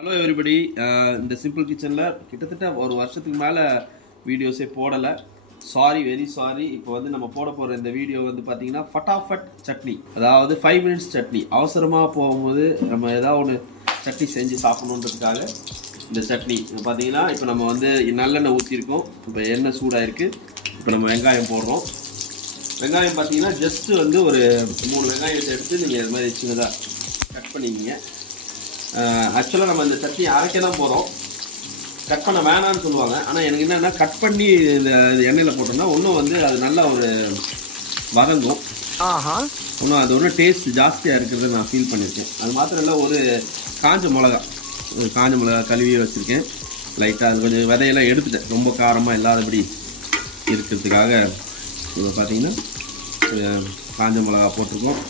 Hello everybody. இந்த simple கிச்சனில் கிட்டத்தட்ட ஒரு வருஷத்துக்கு மேலே வீடியோஸே போடலை. Sorry, very sorry. இப்போ வந்து நம்ம போட போகிற இந்த வீடியோ வந்து பார்த்தீங்கன்னா ஃபட்டாஃபட் சட்னி, அதாவது 5 மினிட்ஸ் சட்னி. அவசரமாக போகும்போது நம்ம ஏதாவது ஒன்று சட்னி செஞ்சு சாப்பிடணுன்றதுக்காக இந்த சட்னி பார்த்தீங்கன்னா, இப்போ நம்ம வந்து நல்லெண்ணெய் ஊற்றிருக்கோம். இப்போ எண்ணெய் சூடாகிருக்கு. இப்போ நம்ம வெங்காயம் போடுறோம். வெங்காயம் பார்த்தீங்கன்னா ஜஸ்ட்டு வந்து ஒரு 3 வெங்காயத்தை எடுத்து நீங்கள் இது மாதிரி சின்னதாக கட் பண்ணிக்கிங்க. ஆக்சுவலாக நம்ம இந்த சட்னி அரைக்க தான் போகிறோம். கட் பண்ண வேணான்னு சொல்லுவாங்க. ஆனால் எனக்கு என்னென்னா கட் பண்ணி இந்த எண்ணெயில் போட்டோம்னா இன்னும் வந்து அது நல்லா ஒரு வதங்கும். இன்னும் அது ஒன்றும் டேஸ்ட் ஜாஸ்தியாக இருக்கிறத நான் ஃபீல் பண்ணியிருக்கேன். அது மாத்திரம் இல்லை, ஒரு காஞ்ச மிளகா கழுவி வச்சுருக்கேன். லைட்டாக அது கொஞ்சம் விதையெல்லாம் எடுத்துட்டேன், ரொம்ப காரமாக இல்லாதபடி இருக்கிறதுக்காக. இப்போ பார்த்தீங்கன்னா காஞ்ச மிளகா போட்டிருக்கோம்.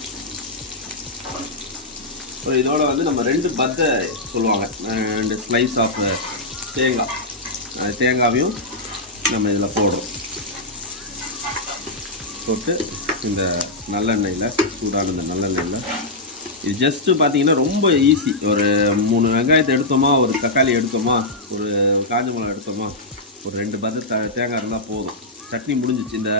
ஸோ இதோட வந்து நம்ம 2 பத்தை சொல்லுவாங்க, 2 ஸ்லைஸ் ஆஃப் தேங்காவையும் நம்ம இதில் போடுறோம். போட்டு இந்த நல்லெண்ணெயில், சூடான இந்த நல்லெண்ணெயில் இது ஜஸ்ட்டு பார்த்தீங்கன்னா ரொம்ப ஈஸி. ஒரு 3 வெங்காயத்தை எடுத்தோமா, ஒரு தக்காளி எடுத்தோமா, ஒரு காஞ்ச மிளகா எடுத்தோமா, ஒரு 2 பத்தை தேங்காய் இருந்தால் போதும். சட்னி முடிஞ்சிச்சு. இந்த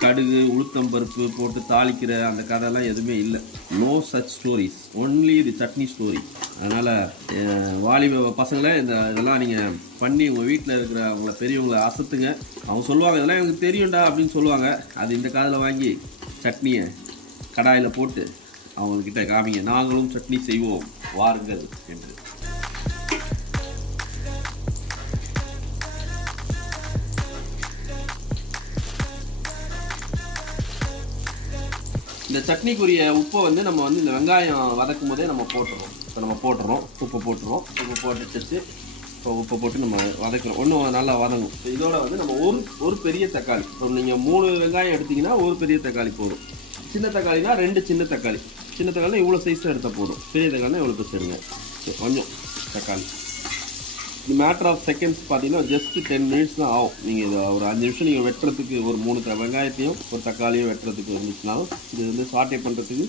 கடுகு உளுத்தம்பருப்பு போட்டு தாளிக்கிற அந்த கதைலாம் எதுவுமே இல்லை. No such stories, only the chutney story. அதனால் வாலிப பசங்களை இதெல்லாம் நீங்கள் பண்ணி உங்கள் வீட்டில் இருக்கிற அவங்கள பெரியவங்களை அசத்துங்க. அவங்க சொல்லுவாங்க இதெல்லாம் எனக்கு தெரியும்டா அப்படின்னு சொல்லுவாங்க. அது இந்த காதில் வாங்கி சட்னியை கடாயில் போட்டு அவங்கக்கிட்ட காமிங்க, நாங்களும் சட்னி செய்வோம் வாருங்கள் என்று. இந்த சட்னிக்குரிய உப்பை வந்து நம்ம வந்து இந்த வெங்காயம் வதக்கும் போதே நம்ம போட்டுறோம். இப்போ நம்ம போட்டுறோம், உப்பு போட்டுட்டு இப்போ உப்பை போட்டு நம்ம வதக்கிறோம். இன்னும் நல்லா வதங்கும். இதோட வந்து நம்ம ஒரு பெரிய தக்காளி, இப்போ நீங்கள் 3 வெங்காயம் எடுத்திங்கன்னா ஒரு பெரிய தக்காளி போதும். சின்ன தக்காளினா 2 சின்ன தக்காளினா இவ்வளோ சைஸாக எடுத்தால் போதும். பெரிய தக்காளினா இவ்வளோ பெருசு எடுங்க. கொஞ்சம் தக்காளி. இது மேட்டர் ஆஃப் செகண்ட்ஸ் பார்த்தீங்கன்னா ஜஸ்ட் 10 மினிட்ஸ் தான் ஆகும். நீங்கள் இதை ஒரு 5 நிமிஷம் நீங்கள் வெட்டுறதுக்கு, ஒரு 3 வெங்காயத்தையும் ஒரு தக்காளியும் வெட்டுறதுக்கு இருந்துச்சுனாலும் இது வந்து சாட்டை பண்ணுறதுக்கு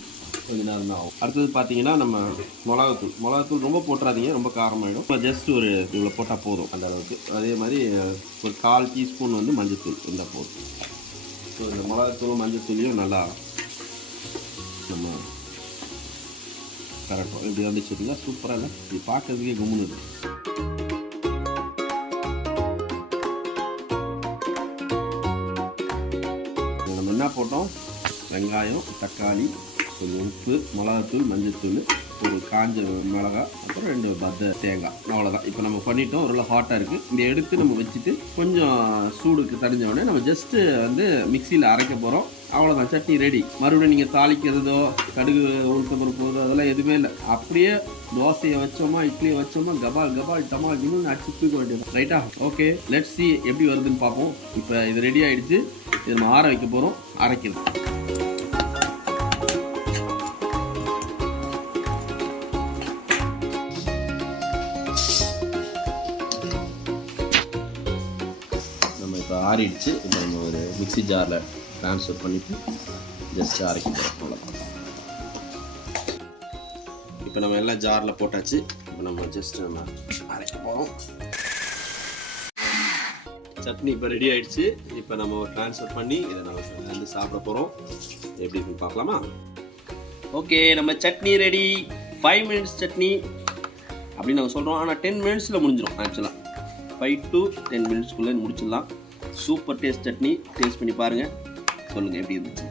கொஞ்சம் நேரம் தான் ஆகும். அடுத்தது பார்த்தீங்கன்னா நம்ம மிளகாத்தூள் ரொம்ப போட்டுறாதீங்க, ரொம்ப காரமாயிடும். ஜஸ்ட் ஒரு இவ்வளோ போட்டால் போதும் அந்த அளவுக்கு. அதே மாதிரி ஒரு 1/4 டீஸ்பூன் வந்து மஞ்சத்தூள் இருந்தால் போதும். ஸோ இந்த மிளகாத்தூளும் மஞ்சத்தூளையும் நல்லா நம்ம கரெக்டாக இப்படி வந்துச்சுங்களா, சூப்பராக இல்லை? இது பார்க்கறதுக்கே கும்முன்னு. நம்ம என்ன போட்டோம்? வெங்காயம், தக்காளி, கொஞ்சம் உப்பு, மிளகாத்தூள், மஞ்சத்தூள், ஒரு காஞ்ச மிளகா, அப்புறம் 2 பத்தை தேங்காய். அவ்வளோதான். இப்போ நம்ம பண்ணிட்டோம். ஒரு ஹாட்டாக இருக்குது. இதை எடுத்து நம்ம வச்சுட்டு கொஞ்சம் சூடுக்கு தணிஞ்ச உடனே நம்ம ஜஸ்ட்டு வந்து மிக்சியில் அரைக்க போகிறோம். அவ்வளோதான், சட்னி ரெடி. மறுபடியும் நீங்கள் தாளிக்கிறதோ கடுகு உளுத்தம்பருப்பு போதோ அதெல்லாம் எதுவுமே இல்லை. அப்படியே தோசையை வச்சோமா, இட்லியை வச்சோமா, கபால் டமால் இன்னும் அடிச்சு தூக்க வேண்டியது. ரைட்டா? ஓகே, லெட்ஸ் சி எப்படி வருதுன்னு பார்ப்போம். இப்போ இது ரெடி ஆகிடுச்சு. இது நம்ம ஆற வைக்க போகிறோம். அரைக்கிறது இப்போ ஆறிடுச்சு. இப்போ நம்ம ஒரு மிக்ஸி ஜாரில் ட்ரான்ஸ்ஃபர் பண்ணிவிட்டு ஜஸ்ட்டு அரைக்க போகிறோம். அவ்வளோதான். இப்போ நம்ம எல்லாம் ஜாரில் போட்டாச்சு. இப்போ நம்ம ஜஸ்ட்டு நம்ம அரைக்க போகிறோம். சட்னி இப்போ ரெடி ஆகிடுச்சு. இப்போ நம்ம ட்ரான்ஸ்ஃபர் பண்ணி இதை நம்ம வந்து சாப்பிட போகிறோம். எப்படி இருக்குன்னு பார்க்கலாமா? ஓகே, நம்ம சட்னி ரெடி. 5 மினிட்ஸ் சட்னி அப்படின்னு நம்ம சொல்கிறோம். ஆனால் 10 மினிட்ஸில் முடிஞ்சிடும். ஆக்சுவலாக 5 to 10 மினிட்ஸ்க்குள்ளே முடிச்சிடலாம். Super taste chutney. டேஸ்ட் பண்ணி பாருங்கள், சொல்லுங்கள் எப்படி இருந்துச்சு.